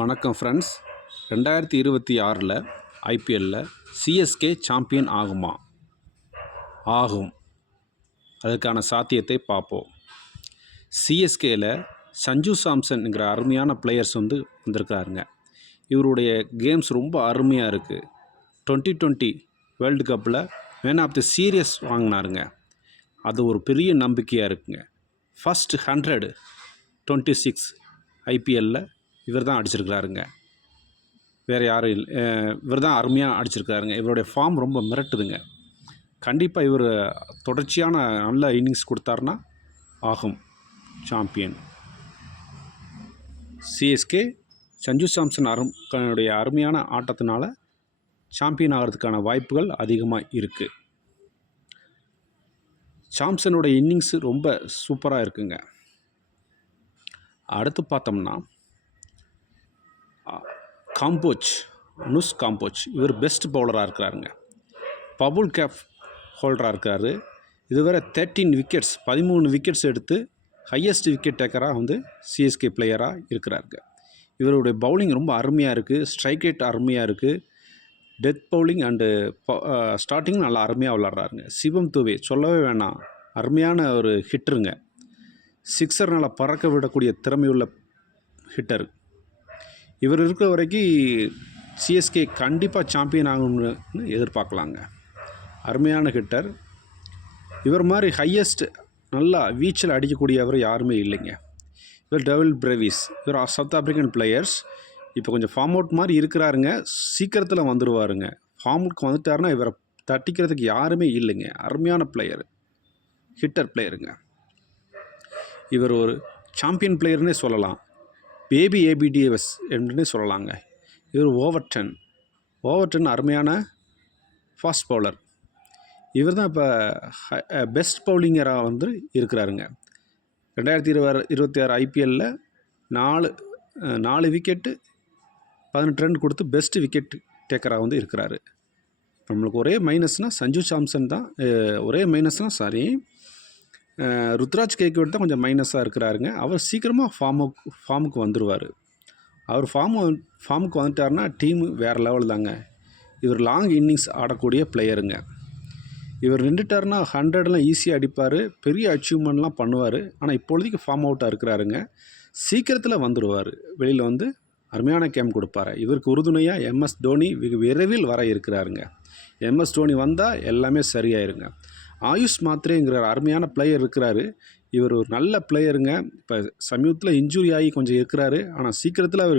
வணக்கம் friends. 2026 ஐபிஎல்லில் CSK champion ஆகுமா? ஆகும். அதுக்கான சாத்தியத்தை பார்ப்போம். சிஎஸ்கேயில் சஞ்சு சாம்சன்ங்கிற அருமையான பிளேயர்ஸ் வந்திருக்காருங்க. இவருடைய கேம்ஸ் ரொம்ப அருமையாக இருக்குது. 2020 வேர்ல்டு கப்பில் மேன் ஆஃப் தி சீரியஸ் வாங்கினாருங்க. அது ஒரு பெரிய நம்பிக்கையாக இருக்குங்க. ஃபஸ்ட் 126 ஐபிஎல்லில் இவர் தான் அடிச்சிருக்கிறாருங்க. வேறு யாரும் இல்லை. இவர் தான் அருமையாக அடிச்சிருக்காருங்க. இவருடைய ஃபார்ம் ரொம்ப மிரட்டுதுங்க. கண்டிப்பாக இவர் தொடர்ச்சியான நல்ல இன்னிங்ஸ் கொடுத்தாருன்னா ஆகும் சாம்பியன். சிஎஸ்கே சஞ்சு சாம்சன் அருமையான ஆட்டத்தினால சாம்பியன் ஆகிறதுக்கான வாய்ப்புகள் அதிகமாக இருக்குது. சாம்சனுடைய இன்னிங்ஸு ரொம்ப சூப்பராக இருக்குங்க. அடுத்து பார்த்தோம்னா நுஸ் காம்போச் இவர் பெஸ்ட் பவுலராக இருக்கிறாருங்க. பபுள் கேப் ஹோல்டராக இருக்கார். இதுவரை 13 விக்கெட்ஸ் எடுத்து ஹையஸ்ட் விக்கெட் டேக்கராக சிஎஸ்கே பிளேயராக இருக்கிறாருங்க. இவருடைய பவுலிங் ரொம்ப அருமையாக இருக்குது. ஸ்ட்ரைக் ரேட் அருமையாக இருக்குது. டெத் பவுலிங் அண்டு ஸ்டார்டிங் நல்லா அருமையாக விளாட்றாருங்க. சிவம் துவே சொல்லவே வேணாம், அருமையான ஒரு ஹிட்டருங்க. சிக்ஸர் நல்லா பறக்க விடக்கூடிய திறமையுள்ள ஹிட்டர். இவர் இருக்கிற வரைக்கும் சிஎஸ்கே கண்டிப்பாக சாம்பியன் ஆகணும்னு எதிர்பார்க்கலாங்க. அருமையான ஹிட்டர். இவர் மாதிரி ஹையஸ்ட் நல்லா வீச்சில் அடிக்கக்கூடியவர் யாருமே இல்லைங்க. இவர் டெவில் பிரேவிஸ், இவர் சவுத் ஆப்ரிக்கன் பிளேயர்ஸ். இப்போ கொஞ்சம் ஃபார்ம் அவுட் மாதிரி இருக்கிறாருங்க. சீக்கிரத்தில் வந்துடுவாருங்க. ஃபார்ம் அவுட்க்கு வந்துட்டாருன்னா இவரை தட்டிக்கிறதுக்கு யாருமே இல்லைங்க. அருமையான பிளேயர், ஹிட்டர் பிளேயருங்க. இவர் ஒரு சாம்பியன் பிளேயர்னே சொல்லலாம். ஏபிடிஎஸ் என்று சொல்லலாங்க. இவர் ஓவர்டன் அருமையான ஃபாஸ்ட் பவுலர். இவர் தான் இப்போ பெஸ்ட் பவுலிங்கராக இருக்கிறாருங்க. 2026 ஐபிஎல்லில் 4 விக்கெட்டு 18 ரன் கொடுத்து பெஸ்ட் விக்கெட் டேக்கராக இருக்கிறாரு. நம்மளுக்கு ஒரே மைனஸ்னால் சஞ்சு சாம்சன் தான். ருத்ராஜ் கேக்வாட் தான் கொஞ்சம் மைனஸாக இருக்கிறாருங்க. அவர் சீக்கிரமாக ஃபார்முக்கு வந்துடுவார். அவர் ஃபார்முக்கு வந்துட்டார்னா டீமு வேறு லெவல் தாங்க. இவர் லாங் இன்னிங்ஸ் ஆடக்கூடிய பிளேயருங்க. இவர் நின்றுட்டார்னா 100 ஈஸியாக அடிப்பார். பெரிய அச்சீவ்மெண்ட்லாம் பண்ணுவார். ஆனால் இப்பொழுதைக்கு ஃபார்ம் அவுட்டாக இருக்கிறாருங்க. சீக்கிரத்தில் வந்துடுவார். வெளியில் அருமையான கேம் கொடுப்பார். இவருக்கு உறுதுணையாக எம்எஸ் தோனி விரைவில் வர இருக்கிறாருங்க. எம்எஸ் தோனி வந்தால் எல்லாமே சரியாயிருங்க. ஆயுஷ் மாத்ரேங்கிற அருமையான பிளேயர் இருக்கிறாரு. இவர் ஒரு நல்ல பிளேயருங்க. இப்போ சமீபத்தில் இன்ஜுரி ஆகி கொஞ்சம் இருக்கிறாரு. ஆனால் சீக்கிரத்தில் அவர்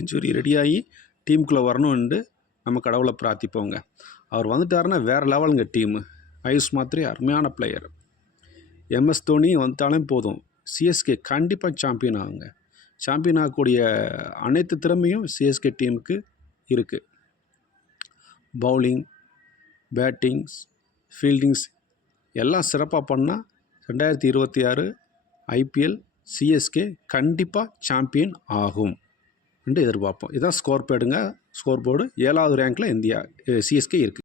இன்ஜுரி ரெடியாகி டீமுக்குள்ளே வரணும்னு நம்ம கடவுளை பிரார்த்திப்போங்க. அவர் வந்துட்டாருன்னா வேறு லெவலுங்க டீமு. ஆயுஷ் மாத்ரே அருமையான பிளேயர். எம்எஸ் தோனி வந்துட்டாலும் போதும், சிஎஸ்கே கண்டிப்பாக சாம்பியன் ஆகுங்க. சாம்பியன் ஆகக்கூடிய அனைத்து திறமையும் சிஎஸ்கே டீமுக்கு இருக்குது. பவுலிங், பேட்டிங்ஸ், ஃபீல்டிங்ஸ் எல்லாம் சிறப்பாக பண்ணால் 2026 ஐபிஎல் சிஎஸ்கே கண்டிப்பாக சாம்பியன் ஆகும் என்று எதிர்பார்ப்போம். இதுதான் ஸ்கோர் போர்டு. 7வது ரேங்கில் சிஎஸ்கே இருக்குது.